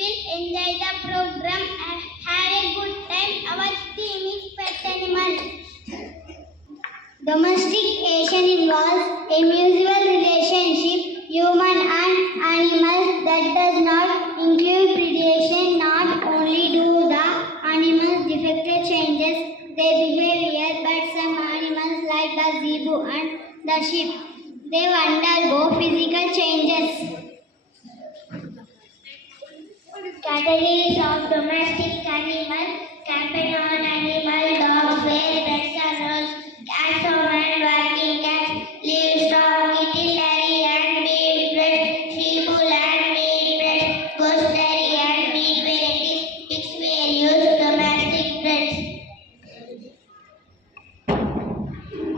will enjoy the program and have a good time. Our theme is pet animals. Domestication involves a mutual relationship, human and animals, that does not include predation. Not only do the animals defected changes their behavior, but some animals like the zebu and the sheep, they undergo physical changes. Categories of domestic animals: companion animal, dogs, where pets are roles, cats, and working cats, livestock, kitillery and meat breed, sheep and meat breed, gooseberry and meat varieties, its various domestic breeds.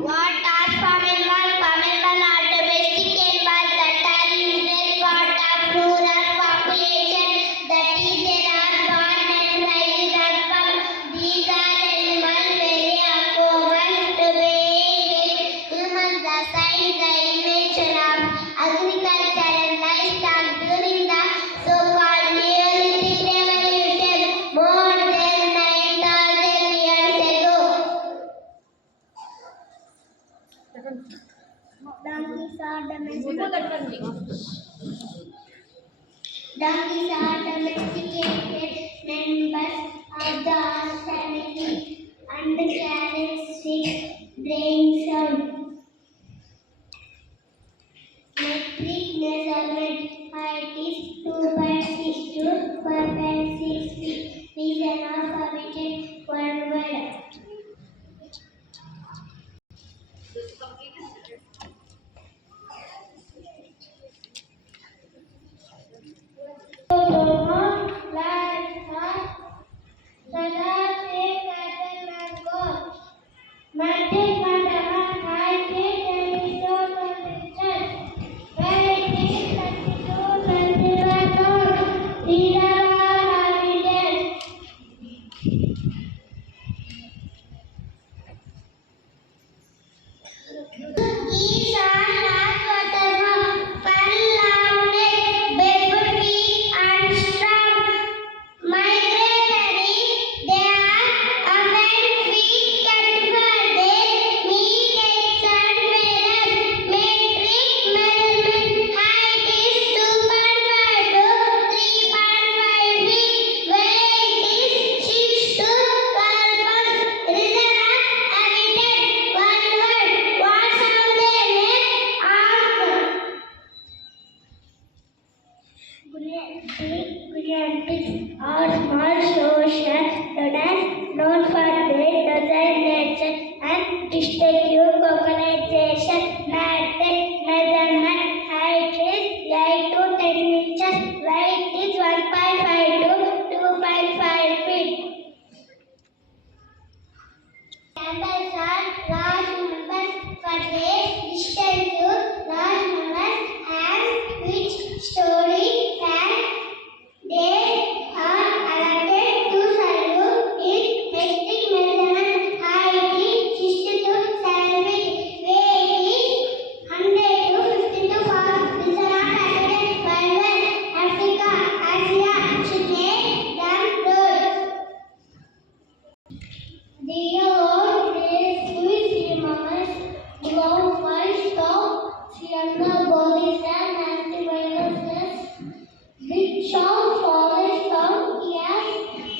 What are farm animals? Farm animals are domestic animals that are usually part of rural population. That is, there are born and raised on farm. These are animals very common to being humans aside the invention of agriculture and livestock during the so-called Neolithic Revolution more than 9,000 years ago. Donkeys are domesticated. Donkeys are domesticated members of the horse family and carry 6 brain cells. Metric measurement: height is 2.6 to 4.6 feet. Reason of habitat: worldwide. Geese are large waterfowl, fur, long neck, baby feet, and strong. Migratory, they are often feed cut for their meat, eggs, and feathers. Metric measurement: height is 2.5 to 3.5 feet. Weight is 6 to 12 pounds. Reason of habitat: worldwide. What sound they make? Guinea pigs are small social rodents known for their docile nature and distinctive vocalization. Metric measurement: height is 8 to 10 inches. Weight is 1.5 to 2.5 feet. Camels are large mammals. For their distinctive large mammals have which story can they are adapted to survive in metric measurement. Height is 60 to 7 feet. Weight is 100 to 50 to 4. Reason of habitat: worldwide. Africa, Asia, Sydney, them roads. The old days with mammals develop 5 stop younger bodies and antiviruses which are forest of yes,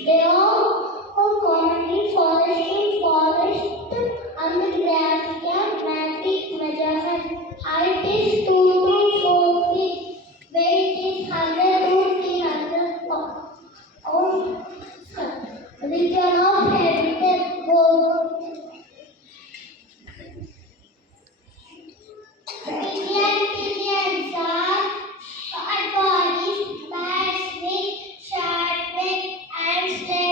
they are commonly forest and graphical metric measurement. Height is 2 to 4 feet. Weight is 100 to 300 pounds. Region of habitat: pigeons are short bodies, birds with short neck and straight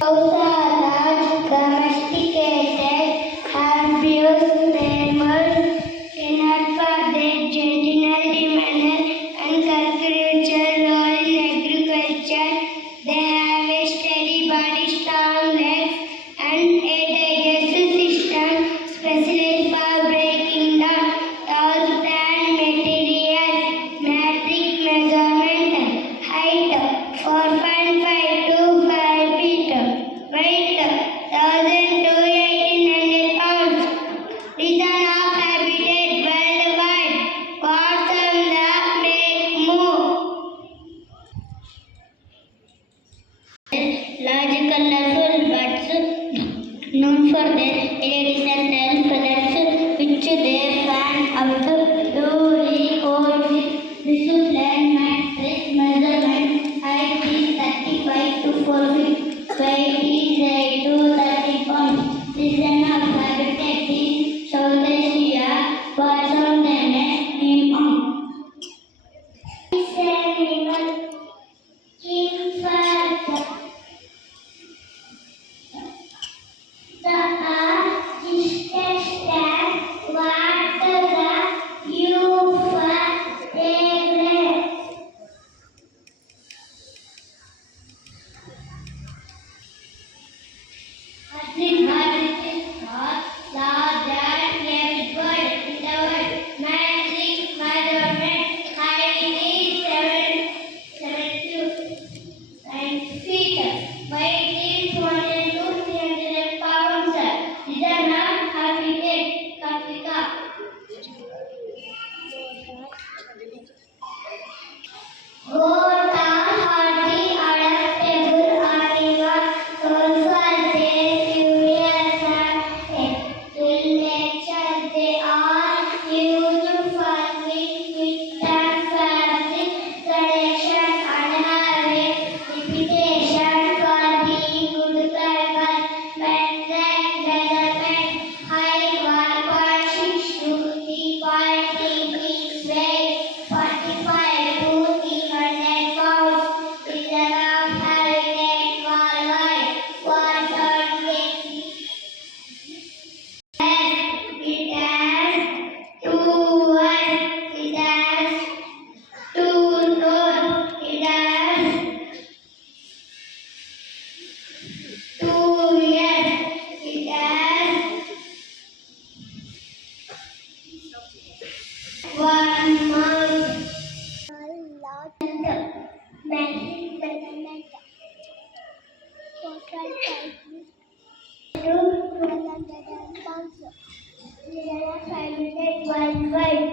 Cows are large, domesticated, herbivorous mammals renowned for their gentleness, demeanor, and calculated role in agriculture. They have a steady body, strong legs, and a digestive system specialized for breaking down tall plant materials. Metric measurement: height 4.5 to 5 feet, weight 1,000 to 1,800 pounds. Reason of habitat worldwide. What's on the make move? Large colorful birds known for their iridescent tail feathers which they fan out during cold. Discipline metric measurement: height is 35 to 40 feet, weight is 8 to 30 pounds. Reason of habitat is South Asia. What's on the next name? Animal king fur. The earth is that what the you for a athlete is not larger than bird in the world. Metric measurement: height is 7 feet, weight is 200 to 300 pounds. Reason of habitat Africa. Goat are hardy, adaptable animals known for their curious and in nature. They are used for meat and fabric production and have a reputation for being good climbers. Metric measurement: height 1.6 to 3.3 feet, weight 45 to 300 pounds. Reason of habitat worldwide. What's on it has two eyes, it has two nose, it has two ears, it has one mouth. Metric measurement: 4.5 to 1,200 pounds. Reason of habitat worldwide.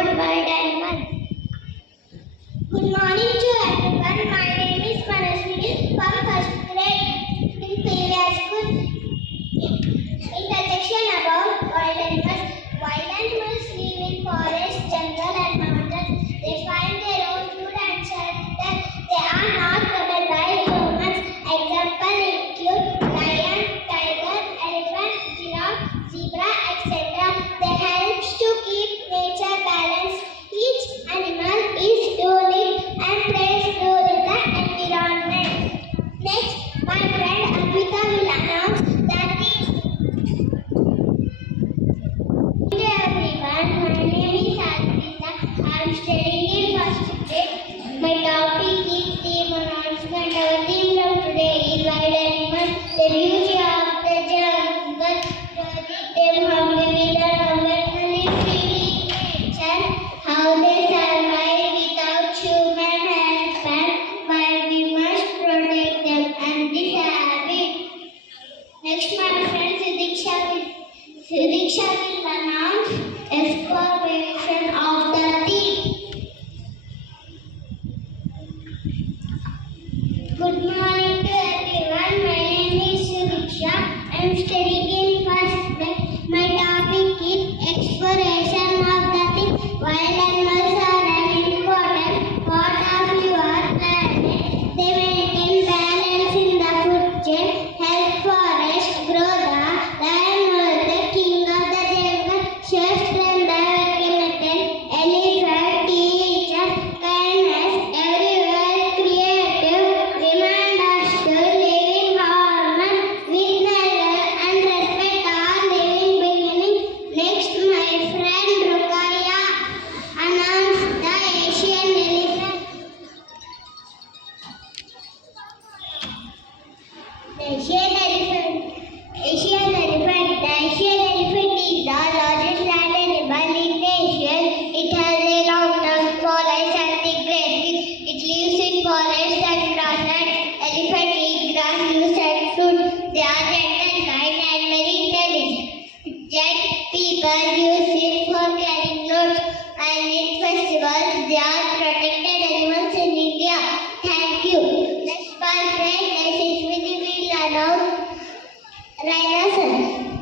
about wild animals. Good morning to everyone. My name is Manasvi from first grade in previous school. Introduction about wild animals. Wild animals live in forests, jungle and mountains. They find their own food and shelter. They are not covered by humans. Example include lion, tiger, elephant, giraffe, zebra, etc. They help to keep nature balanced. Each animal is unique and plays a role in the environment. Next, my friend Amrita will announce that Hello everyone, my name is Advita. I am studying in first grade. My topic is theme announcement. Our theme from today is wild animals, the beauty of the jungle, them how we will learn how live freely in nature, how they survive without human help, and why we must protect them and this habit. Next, my friend Sidiksha will announce exploration of the theme. Good morning to everyone. My name is Sidiksha. I am studying in first grade. My topic is exploration of the theme. Wild animals are an important part of your planet. They maintain balance in the food chain, help forests grow. The lion was the king of the jungle, shows strength the elephant teaches kindness everywhere, creative, remind us to live in harmony with nature and respect all living beings. Next, my friend Rukaya announced the Asian elephant. The Asian elephant. Asian elephant. The Asian elephant is the largest land animal in Asia. It has a long tongue, small eyes, and thick gray teeth. It lives in forests and grasslands. Elephants eat grass, leaves, and fruit. They are gentle, kind, and very intelligent. Yet people use it for carrying loads and in festivals. They are protected animals in India. Thank you. Next, my friend, will announce rhinoceros.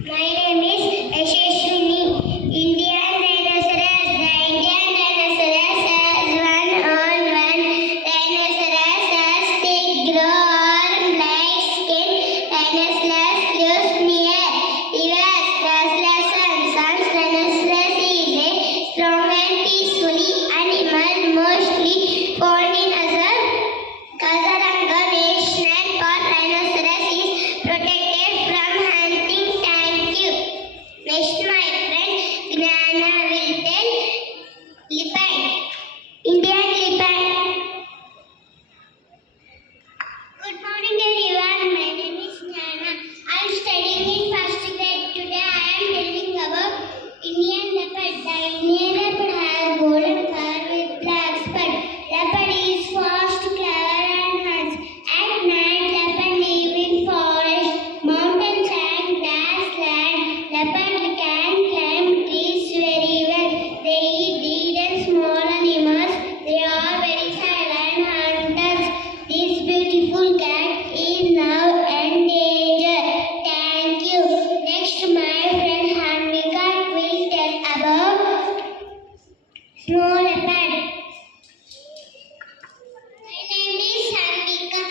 My name is Yashashwini. Indian rhinoceros. The Indian rhinoceros has one horn. One rhinoceros has thick, grown, black skin. Rhinoceros lives near rivers, grasslands, and swamps. Rhinoceros is a strong and peacefully animal, mostly found in Kaziranga National Park. Rhinoceros is protected from hunting. Thank you. Next, my friend Gnana will tell leopard. Indian leopard. Good morning, everyone. My name is Gnana. I am studying in first grade. Today, I am telling about Indian leopard. The Indian leopard has golden color with black spot. Leopard is fast, clever, and hunts. At night, leopard live in forests, mountains, and grassland. Leopard can climb trees very well. They eat and small animals. They are very silent hunters. This beautiful cat is now endangered. Thank you. Next, my friend Hanmika will tell about snow leopard. My name is Hanmika.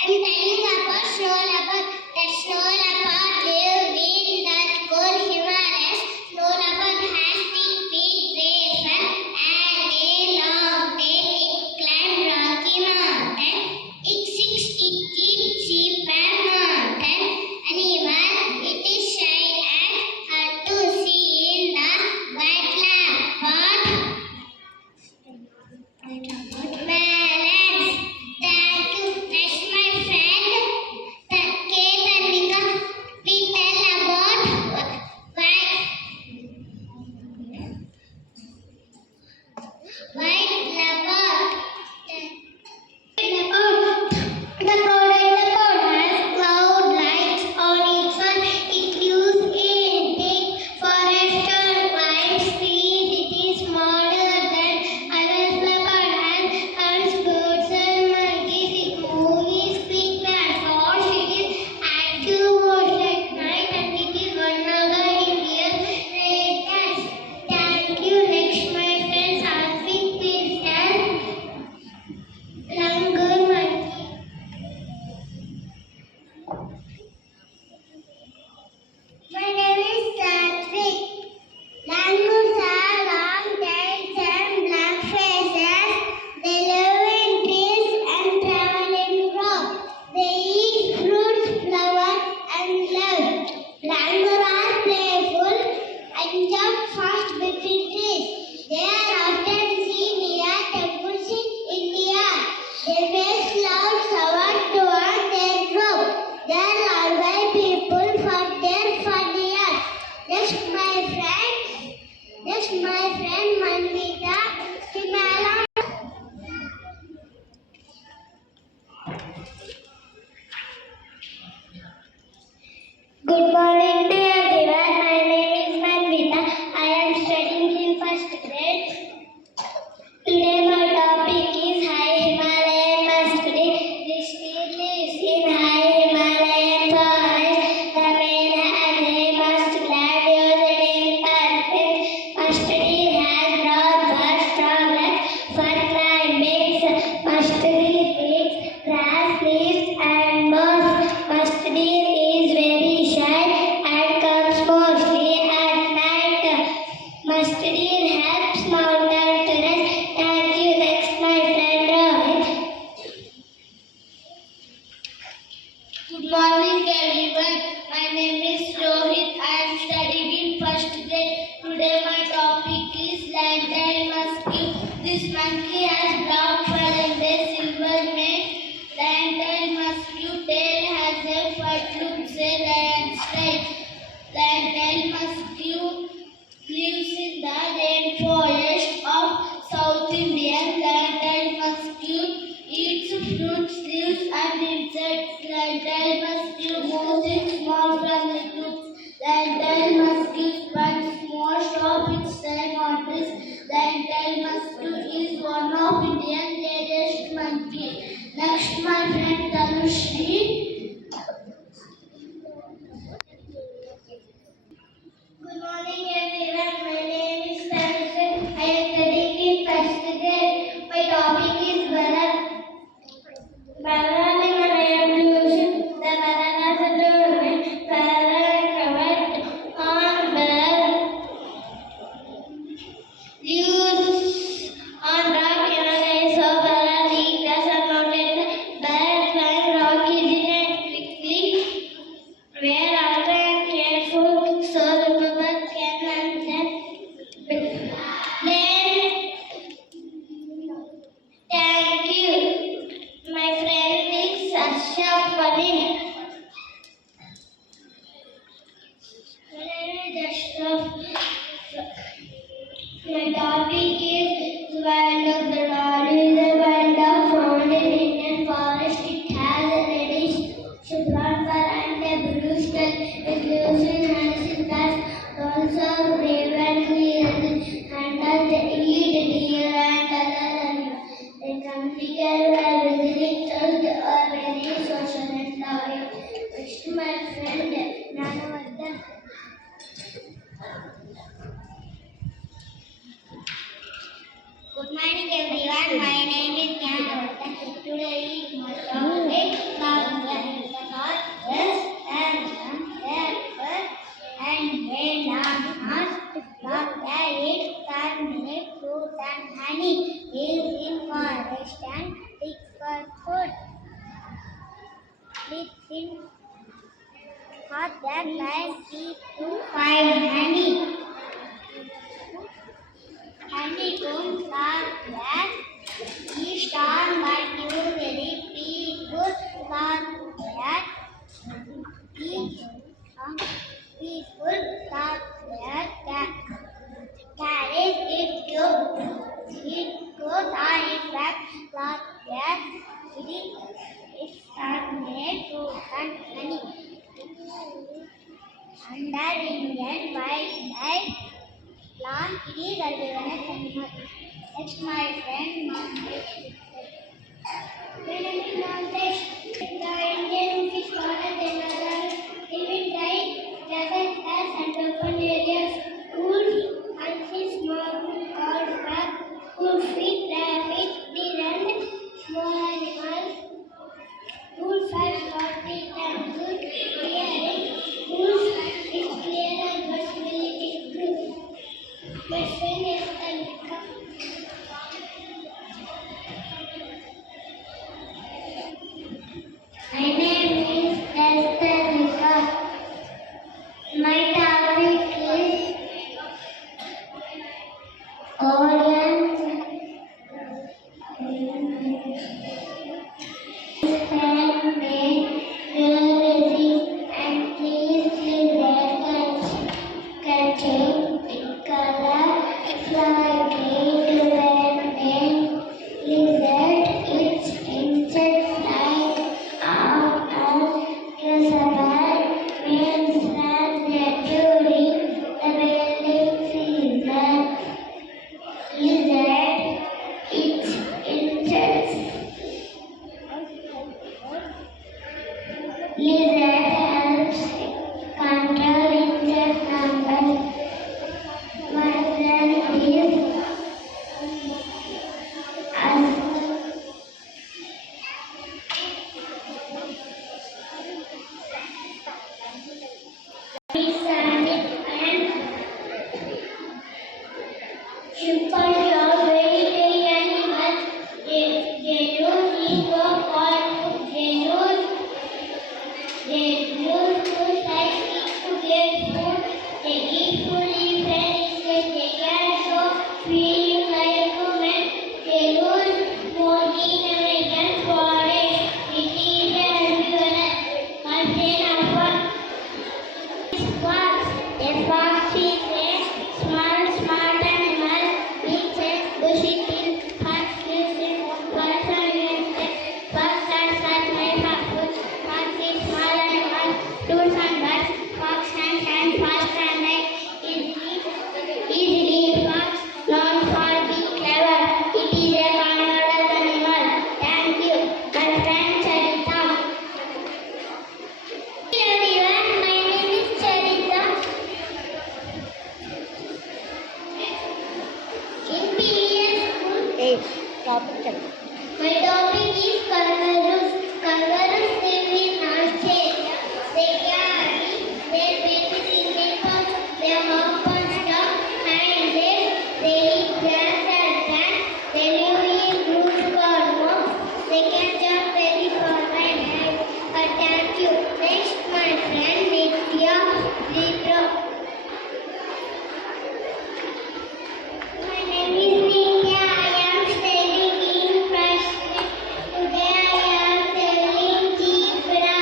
I'm telling about snow leopard. That snow leopard live in the cold Himalayas. Snow leopard has thick feet, gray fur, and a long tail. It climbs Rocky Mountain. It eats sheep and mountain animal. It is shy and hard to see in the wetland. But trees. They are often seen near temples in India. They make loud sound to warn their group. They are loved by people for their funny acts. Next my friend Manvita Himala. Good morning to everyone. My name is Manvita. I am studying in first grade. Today my topic is High Himalayan Muscadine. This tree lives in high Himalayan forest. The main has a must gland used in perfume. Muscadine has broad but strong legs for climbing. Muscadine eats grass, leaves and moss. Muscadine is very shy and comes mostly at night. Muscadine helps mountain to rest. Thank you. Next, my friend Rohit. Good morning, everyone. My name is Rohit. I am studying in first grade. Today, my topic is lantern monkey. This monkey has brown fur and a silver mane. Lantern monkey tail has a fat looks a lion style. Lantern monkey lives in the rainforest of South India. Lantern monkey eats fruits, leaves and insects. Lantern monkey moves in small family groups. Lantern monkey spends most of its time on trees. Lantern monkey is one of India's largest monkey. Next, my friend Tanushri. Good morning, everyone. My name is Tanushri. I am studying in first grade. My topic is banana. Banana is an evolution. The bananas are dormant, covered on bare leaves on rock areas of barren grass and mountains. Barren plant rock is in and quickly. Where are the careful? So remember can and then thank you. My friend is Sasha Panin. My topic is wild dog. The dog is a wild dog found in Indian forest. It has a reddish brown fur and a blue tail. It lives in hills in grass. Dogs are brave and clean, and they eat deer and other animals. They come together by visiting, so they are very social and loving. Next, my friend Nanavardhan. Good morning, everyone. My name is Nanavardhan. Today is my topic. Yes, and some therefore, and they love not that it can make fruit and honey. Lives in forest and digs for food. Lives in hot that like seek to find honey. Honeycombs are that each star but usually peaceful thought that each peaceful thought that carries it goes on its back thought that it made fruit and honey. Under Indian wildlife law, it is a wilderness animal. Next, my friend Mandesh. My name is Mandesh. The Indian fish water general live in dry desert and open areas. Wolves and fish mountain or back who feed rabbit, deer and small animals. Wolves are short teeth and good hearing. Wolves is clear and visibility is good. My friend is Tanika. My name is Tanika. My topic is topic. My topic is kangaroos. Kangaroos live in Australia. They carry their babies in their pouch. They hop on stumps, hind legs. They eat grass and plants. They live in groups called mobs. They can jump very far and hide. Thank you. Next, my friend Nitya Zebra. My name is Nitya. I am studying in first grade. Today I am telling zebra.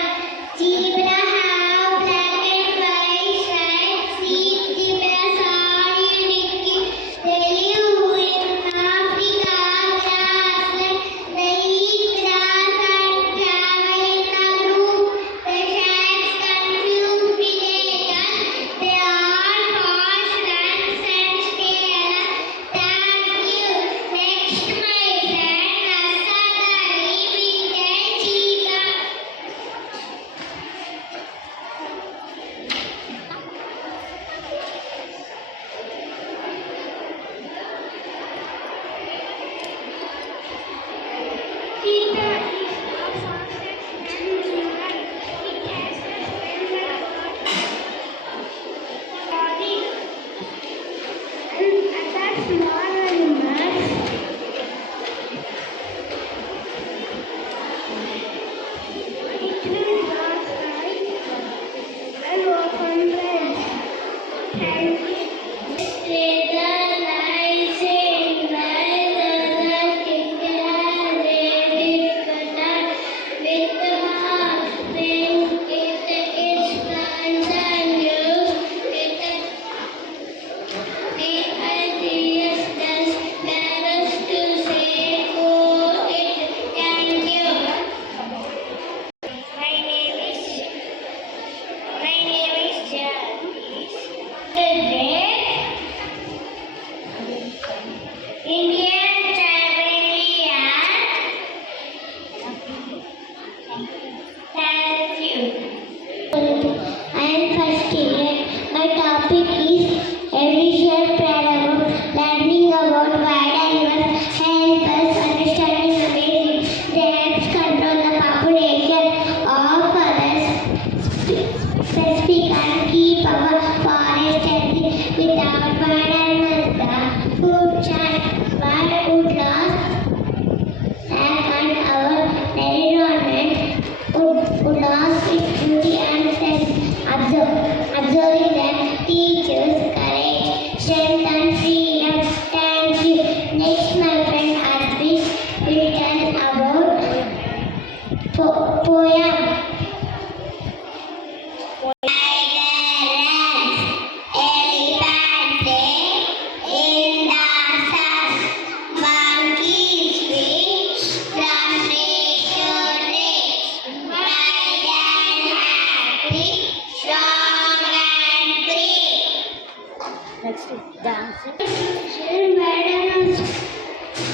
Zebra have black and white stripes. See, zebras are unique. They live in Africa grassland. They eat grass and travel in a group. They shanks confuse predators. They are fast runs and stay alert. Thank you. Next, my friend Asagari with a cheetah. Cheetah is the fastest animal. It has a slender body and attacks small animals. It will not fight and open range. Thank you. Whether lies in whether the ticker with the mark when it is plants and news with the ideas does matters to say go it. Thank you. My name is Janice. Today, Indian Traveler. Thank you. I am first year. My topic is efficient paragraph. Learning about wild animals help us understanding the basics. They help control the population of others, specific and keep our forest healthy. Without wild animals, the food chain, wild would lost and our environment would lose its beauty and sense. Observing them teaches courage, strength, and freedom. Thank you. Next, my friend Arvish will tell about poem. Elephant in the sun, monkeys swing from tree to tree, bright and happy, strong and free. Next is dancing. Madams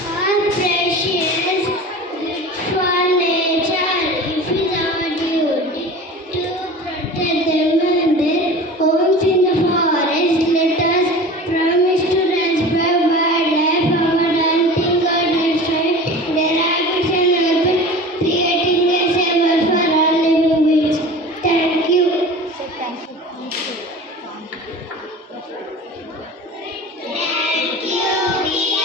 are precious, good for nature. It is our duty to protect them and their homes in the forest. Let us promise to respect wildlife, our hunting or destroy their habits and help in creating a safer for all living beings. Thank you. Say thank you. Thank you.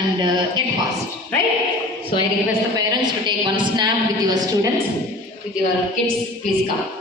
and get fast, right? So I request the parents to take one snap with your students, with your kids. Please come.